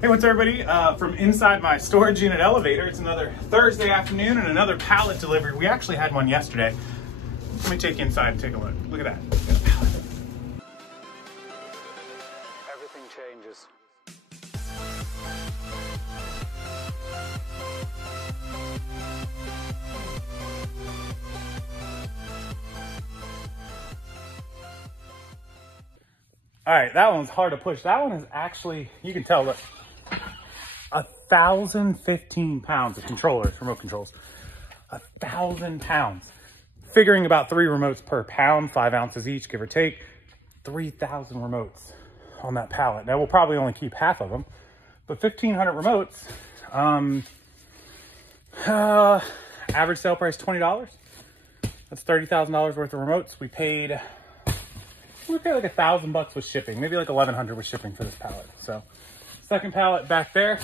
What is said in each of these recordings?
Hey, what's everybody? From inside my storage unit elevator, it's another Thursday afternoon and another pallet delivery. We actually had one yesterday. Let me take you inside and take a look. Look at that. Got a pallet. Everything changes. All right, that one's hard to push. That one is actually, you can tell, look, 1,015 pounds of controllers, remote controls. 1,000 pounds. Figuring about 3 remotes per pound, 5 ounces each, give or take. 3,000 remotes on that pallet. Now, we'll probably only keep half of them, but 1,500 remotes. Average sale price, $20. That's $30,000 worth of remotes. We paid like $1,000 with shipping, maybe like 1,100 with shipping for this pallet. So second pallet back there,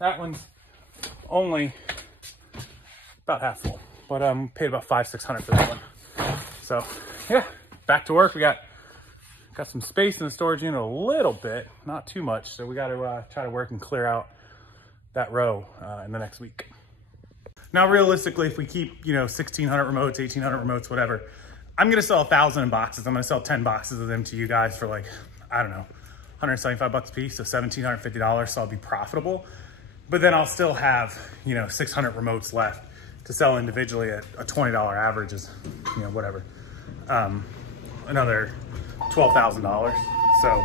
that one's only about half full, but paid about $500-600 for that one. So yeah, back to work. We got some space in the storage unit a little bit, not too much. So we got to try to work and clear out that row in the next week. Now, realistically, if we keep, 1,600 remotes, 1,800 remotes, whatever, I'm going to sell 1,000 boxes. I'm going to sell 10 boxes of them to you guys for like, I don't know, $175 a piece, so $1,750, so I'll be profitable. But then I'll still have, 600 remotes left to sell individually at a $20 average is, whatever. Another $12,000. So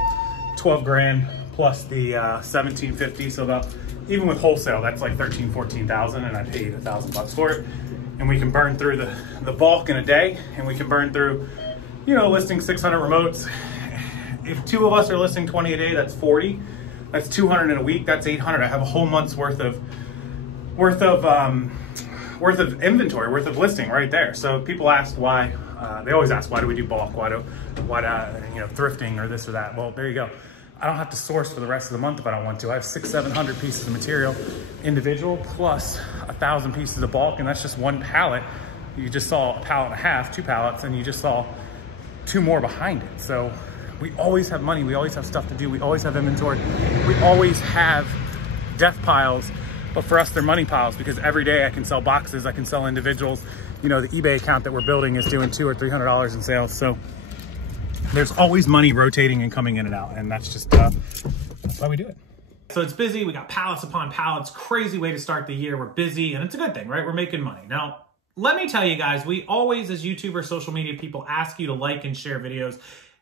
12 grand plus the $1,750. So about, even with wholesale, that's like 13, 14,000, and I paid $1,000 for it. And we can burn through the bulk in a day, and we can burn through, listing 600 remotes. If 2 of us are listing 20 a day, that's 40. That's 200 in a week. That's 800. I have a whole month's worth of inventory, worth of listing right there. So people ask why. They always ask, why do we do bulk? Why thrifting or this or that? Well, there you go. I don't have to source for the rest of the month if I don't want to. I have 600-700 pieces of material individual plus 1,000 pieces of bulk, and that's just one pallet. You just saw a pallet and a half, 2 pallets, and you just saw 2 more behind it. So we always have money. We always have stuff to do. We always have inventory. We always have death piles, but for us, they're money piles because every day I can sell boxes. I can sell individuals. The eBay account that we're building is doing $200 or $300 in sales. So there's always money rotating and coming in and out, and that's just that's why we do it. So it's busy. We got pallets upon pallets. Crazy way to start the year. We're busy, and it's a good thing, right? We're making money. Now, let me tell you guys, we always, as YouTubers, social media people, ask you to like and share videos.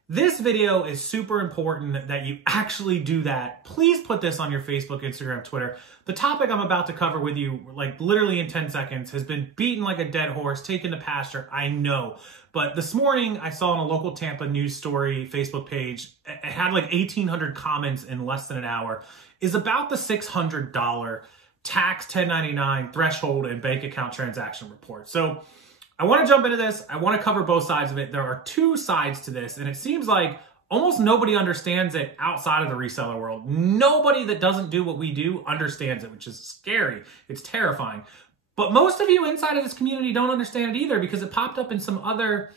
This video is super important that you actually do that. Please put this on your Facebook, Instagram, Twitter. The topic I'm about to cover with you, like literally in 10 seconds, has been beaten like a dead horse, taken to pasture, I know. But this morning, I saw on a local Tampa news story Facebook page, it had like 1,800 comments in less than an hour, is about the $600 tax 1099 threshold and bank account transaction report. So I want to jump into this. I want to cover both sides of it. There are 2 sides to this, and it seems like almost nobody understands it outside of the reseller world. Nobody that doesn't do what we do understands it, which is scary. It's terrifying. But most of you inside of this community don't understand it either because it popped up in some other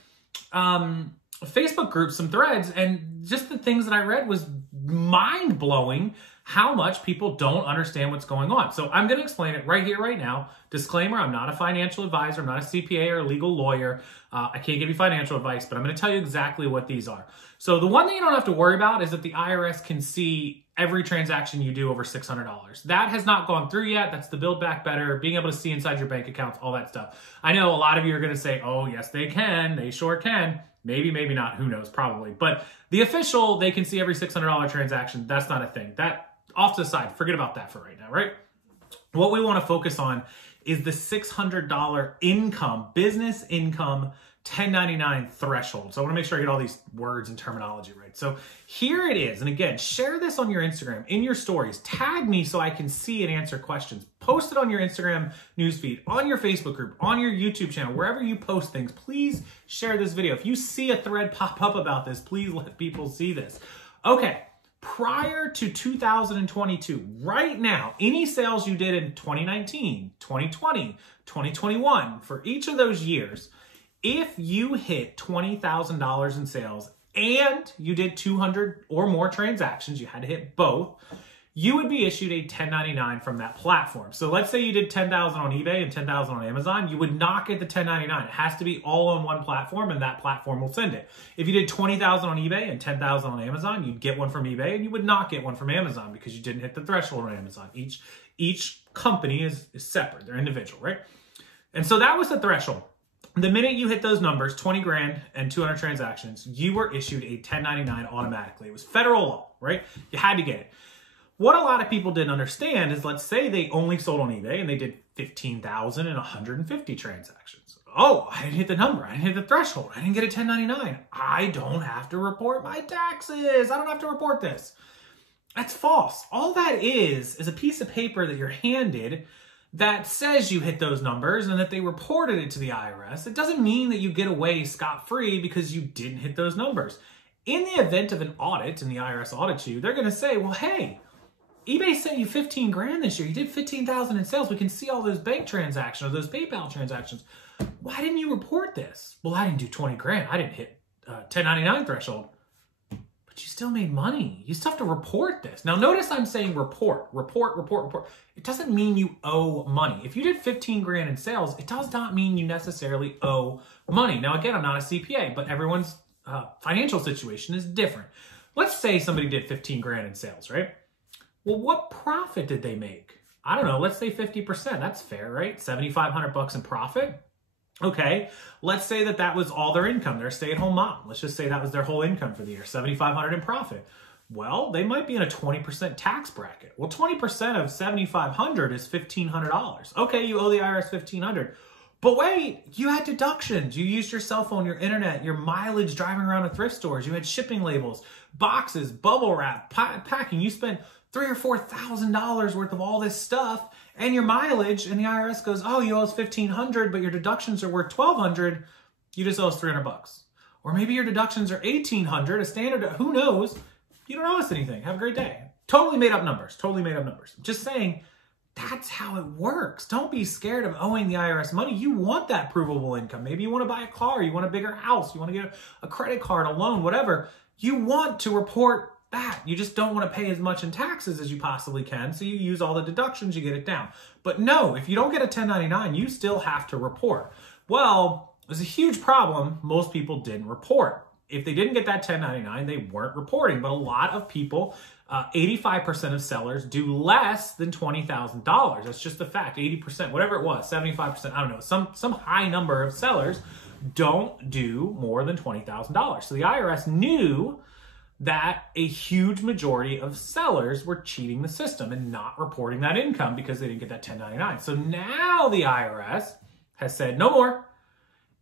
Facebook groups, some threads, and just the things that I read was mind-blowing how much people don't understand what's going on. So I'm going to explain it right here, right now. Disclaimer, I'm not a financial advisor. I'm not a CPA or a legal lawyer. I can't give you financial advice, but I'm going to tell you exactly what these are. So the one that you don't have to worry about is that the IRS can see every transaction you do over $600. That has not gone through yet. That's the Build Back Better, being able to see inside your bank accounts, all that stuff. I know a lot of you are going to say, oh, yes, they can. They sure can. Maybe, maybe not. Who knows? Probably. But the official, they can see every $600 transaction. That's not a thing. That off to the side. Forget about that for right now, right? What we want to focus on is the $600 income, business income 1099 threshold. So I want to make sure I get all these words and terminology right. So here it is. And again, share this on your Instagram, in your stories. Tag me so I can see and answer questions. Post it on your Instagram newsfeed, on your Facebook group, on your YouTube channel, wherever you post things. Please share this video. If you see a thread pop up about this, please let people see this. Okay. Prior to 2022, right now, any sales you did in 2019, 2020, 2021, for each of those years, if you hit $20,000 in sales and you did 200 or more transactions, you had to hit both, you would be issued a 1099 from that platform. So let's say you did 10,000 on eBay and 10,000 on Amazon, you would not get the 1099. It has to be all on one platform, and that platform will send it. If you did 20,000 on eBay and 10,000 on Amazon, you'd get one from eBay, and you would not get one from Amazon because you didn't hit the threshold on Amazon. Each company is separate. They're individual, right? And so that was the threshold. The minute you hit those numbers, 20 grand and 200 transactions, you were issued a 1099 automatically. It was federal law, right? You had to get it. What a lot of people didn't understand is, let's say they only sold on eBay and they did 15,150 transactions. Oh, I didn't hit the number. I didn't hit the threshold. I didn't get a 1099. I don't have to report my taxes. I don't have to report this. That's false. All that is a piece of paper that you're handed that says you hit those numbers and that they reported it to the IRS. It doesn't mean that you get away scot-free because you didn't hit those numbers. In the event of an audit and the IRS audits you, they're going to say, well, hey, eBay sent you 15 grand this year. You did 15,000 in sales. We can see all those bank transactions, or those PayPal transactions. Why didn't you report this? Well, I didn't do 20 grand. I didn't hit 1099 threshold. But you still made money. You still have to report this. Now, notice I'm saying report. It doesn't mean you owe money. If you did 15 grand in sales, it does not mean you necessarily owe money. Now, again, I'm not a CPA, but everyone's financial situation is different. Let's say somebody did 15 grand in sales, right? Well, what profit did they make? I don't know. Let's say 50%. That's fair, right? 7,500 bucks in profit. Okay. Let's say that was all their income. They're a stay-at-home mom. Let's just say that was their whole income for the year, 7,500 in profit. Well, they might be in a 20% tax bracket. Well, 20% of 7,500 is $1,500. Okay, you owe the IRS $1,500. But wait, you had deductions. You used your cell phone, your internet, your mileage driving around to thrift stores. You had shipping labels, boxes, bubble wrap, packing. You spent $3,000 or $4,000 worth of all this stuff and your mileage, and the IRS goes, oh, you owe us $1,500, but your deductions are worth $1,200. You just owe us $300. Or maybe your deductions are $1,800, a standard, who knows? You don't owe us anything. Have a great day. Totally made up numbers. Totally made up numbers. Just saying, that's how it works. Don't be scared of owing the IRS money. You want that provable income. Maybe you want to buy a car. You want a bigger house. You want to get a credit card, a loan, whatever. You want to report that. You just don't want to pay as much in taxes as you possibly can, so you use all the deductions, you get it down. But no, if you don't get a 1099, you still have to report. Well, there's a huge problem. Most people didn't report. If they didn't get that 1099, they weren't reporting. But a lot of people, 85% of sellers do less than $20,000. That's just a fact. 80%, whatever it was, 75%, I don't know. Some high number of sellers don't do more than $20,000. So the IRS knew that a huge majority of sellers were cheating the system and not reporting that income because they didn't get that 1099. So now the IRS has said, no more.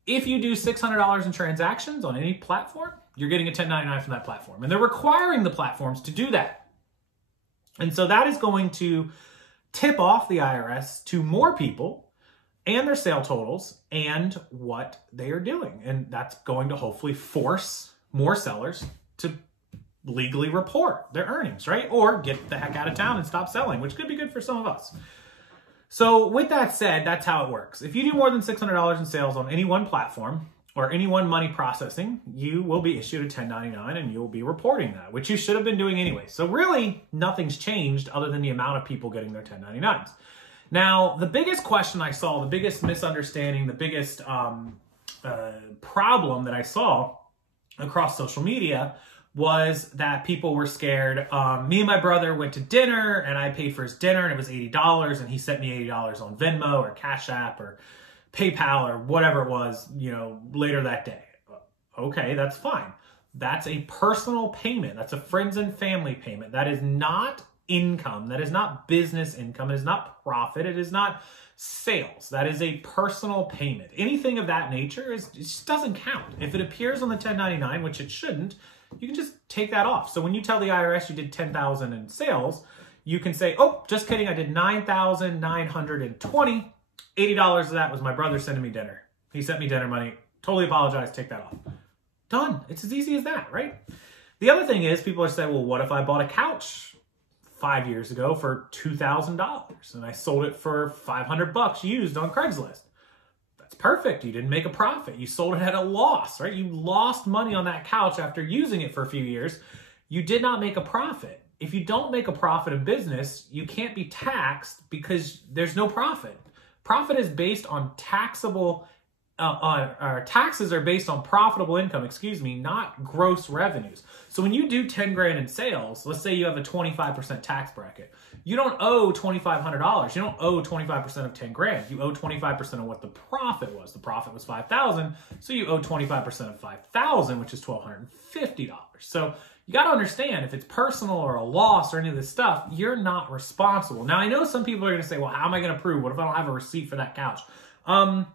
If you do $600 in transactions on any platform, you're getting a 1099 from that platform. And they're requiring the platforms to do that. And so that is going to tip off the IRS to more people and their sale totals and what they are doing. And that's going to hopefully force more sellers to legally report their earnings, right? Or get the heck out of town and stop selling, which could be good for some of us. So with that said, that's how it works. If you do more than $600 in sales on any one platform or any one money processing, you will be issued a 1099 and you will be reporting that, which you should have been doing anyway. So really nothing's changed other than the amount of people getting their 1099s. Now, the biggest question I saw, the biggest misunderstanding, the biggest problem that I saw across social media was that people were scared. Me and my brother went to dinner and I paid for his dinner and it was $80 and he sent me $80 on Venmo or Cash App or PayPal or whatever it was, you know, later that day. Okay, that's fine. That's a personal payment. That's a friends and family payment. That is not income. That is not business income. It is not profit. It is not sales. That is a personal payment. Anything of that nature it just doesn't count. If it appears on the 1099, which it shouldn't, you can just take that off. So when you tell the IRS you did 10,000 in sales, you can say, oh, just kidding, I did 9,920. $80 of that was my brother sending me dinner. He sent me dinner money. Totally apologize, take that off. Done. It's as easy as that, right? The other thing is people are saying, well, what if I bought a couch 5 years ago for $2,000 and I sold it for $500 used on Craigslist? That's perfect. You didn't make a profit. You sold it at a loss, right? You lost money on that couch after using it for a few years. You did not make a profit. if you don't make a profit in business, you can't be taxed because there's no profit. Profit is based on taxable, taxes are based on profitable income, not gross revenues. So when you do 10 grand in sales, let's say you have a 25% tax bracket, you don't owe $2,500. You don't owe 25% of 10 grand. You owe 25% of what the profit was. The profit was $5,000, so you owe 25% of $5,000, which is $1,250. So you got to understand, if it's personal or a loss or any of this stuff, you're not responsible. Now, I know some people are going to say, well, how am I going to prove? What if I don't have a receipt for that couch? And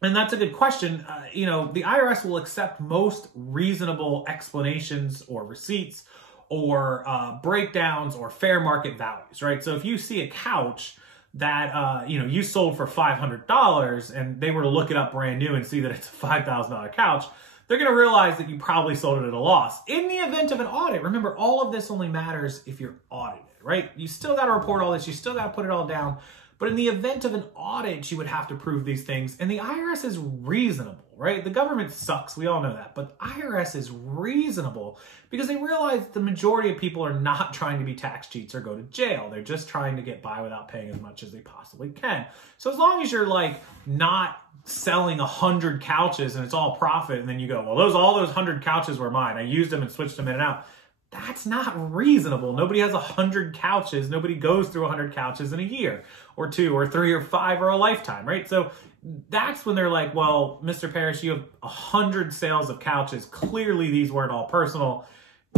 that's a good question. The IRS will accept most reasonable explanations or receipts or breakdowns or fair market values, right? So if you see a couch that, you sold for $500 and they were to look it up brand new and see that it's a $5,000 couch, they're going to realize that you probably sold it at a loss. In the event of an audit, remember, all of this only matters if you're audited, right? You still got to report all this. You still got to put it all down. But in the event of an audit, you would have to prove these things. And the IRS is reasonable, right? The government sucks. We all know that. But IRS is reasonable because they realize the majority of people are not trying to be tax cheats or go to jail. They're just trying to get by without paying as much as they possibly can. So as long as you're not selling 100 couches and it's all profit, and then you go, well, all those 100 couches were mine. I used them and switched them in and out. That's not reasonable. Nobody has 100 couches. Nobody goes through 100 couches in a year or 2 or 3 or 5 or a lifetime, right? So that's when they're like, well, Mr. Parrish, you have 100 sales of couches. Clearly these weren't all personal.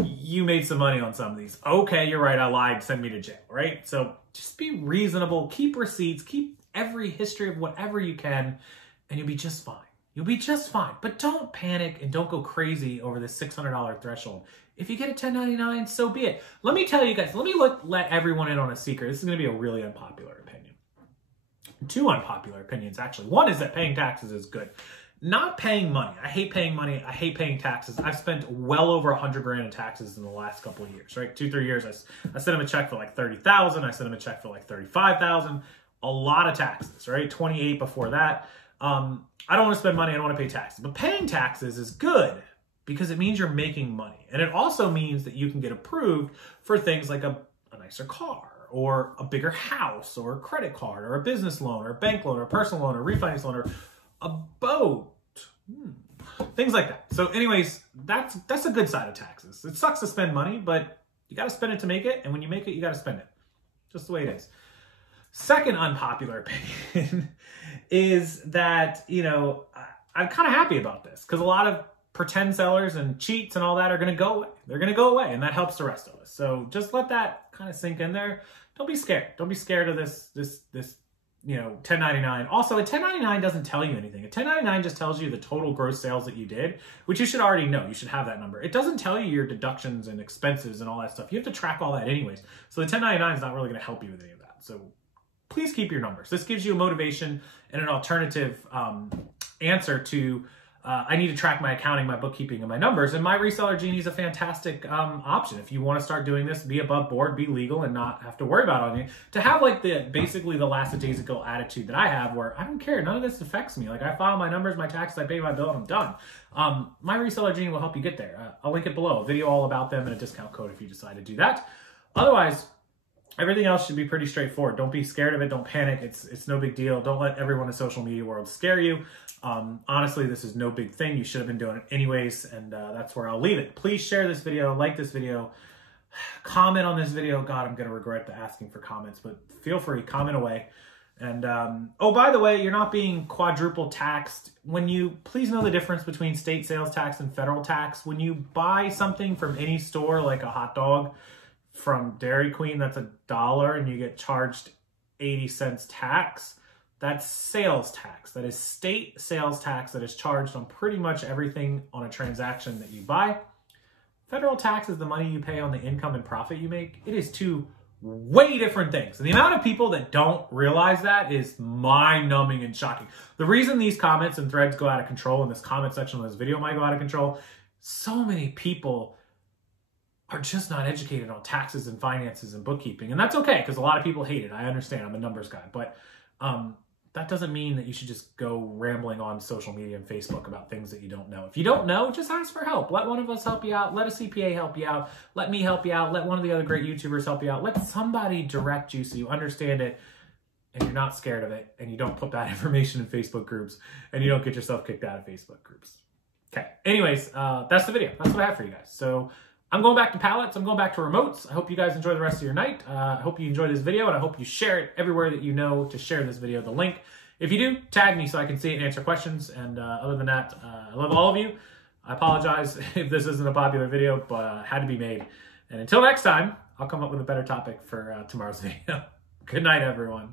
You made some money on some of these. Okay, you're right. I lied. Send me to jail, right? So just be reasonable. Keep receipts. Keep every history of whatever you can, and you'll be just fine. You'll be just fine. But don't panic and don't go crazy over the $600 threshold. If you get a 1099, so be it. Let me tell you guys, let everyone in on a secret. This is going to be a really unpopular opinion. 2 unpopular opinions, actually. One is that paying taxes is good. Not paying money. I hate paying money. I hate paying taxes. I've spent well over 100 grand in taxes in the last couple of years, right? 2-3 years. I sent them a check for like 30,000. I sent them a check for like 35,000. A lot of taxes, right? 28 before that. I don't want to spend money. I don't want to pay taxes. But paying taxes is good because it means you're making money. And it also means that you can get approved for things like a nicer car or a bigger house or a credit card or a business loan or a bank loan or a personal loan or a refinance loan or a boat. Things like that. So anyways, that's a good side of taxes. It sucks to spend money, but you got to spend it to make it. And when you make it, you got to spend it. Just the way it is. Second unpopular opinion is that, I'm kind of happy about this because a lot of pretend sellers and cheats and all that are going to go away. They're going to go away, and that helps the rest of us. So just let that kind of sink in there. Don't be scared. Don't be scared of this 1099. Also, a 1099 doesn't tell you anything. A 1099 just tells you the total gross sales that you did, which you should already know. You should have that number. It doesn't tell you your deductions and expenses and all that stuff. You have to track all that anyways. So the 1099 is not really going to help you with any of that. So please keep your numbers. This gives you a motivation and an alternative answer to I need to track my accounting, my bookkeeping, and my numbers. And my Reseller Genie is a fantastic option. If you want to start doing this, be above board, be legal, and not have to worry about it. To have like basically the last days ago attitude that I have where I don't care. None of this affects me. Like I file my numbers, my taxes, I pay my bill, and I'm done. My Reseller Genie will help you get there. I'll link it below. A video all about them and a discount code if you decide to do that. Otherwise, everything else should be pretty straightforward. Don't be scared of it. Don't panic. It's no big deal. Don't let everyone in the social media world scare you. Honestly, this is no big thing. You should have been doing it anyways, and that's where I'll leave it. Please share this video, like this video, comment on this video. God, I'm going to regret the asking for comments, but feel free, comment away. And, oh, by the way, you're not being quadruple taxed. Please know the difference between state sales tax and federal tax. When you buy something from any store, like a hot dog from Dairy Queen, that's $1 and you get charged 80 cents tax. That's sales tax. That is state sales tax that is charged on pretty much everything on a transaction that you buy. Federal tax is the money you pay on the income and profit you make. It is 2 way different things. And the amount of people that don't realize that is mind-numbing and shocking. The reason these comments and threads go out of control and this comment section of this video might go out of control, so many people are just not educated on taxes and finances and bookkeeping. And that's okay, because a lot of people hate it. I understand. I'm a numbers guy. But that doesn't mean that you should just go rambling on social media and Facebook about things that you don't know. If you don't know, just ask for help. Let one of us help you out. Let a CPA help you out. Let me help you out. Let one of the other great YouTubers help you out. Let somebody direct you so you understand it and you're not scared of it and you don't put that information in Facebook groups and you don't get yourself kicked out of Facebook groups. Okay, anyways, that's the video. That's what I have for you guys. So I'm going back to pallets. I'm going back to remotes. I hope you guys enjoy the rest of your night. I hope you enjoyed this video, and I hope you share it everywhere that you know to share this video, the link. If you do, tag me so I can see it and answer questions. And other than that, I love all of you. I apologize if this isn't a popular video, but it had to be made. And until next time, I'll come up with a better topic for tomorrow's video. Good night, everyone.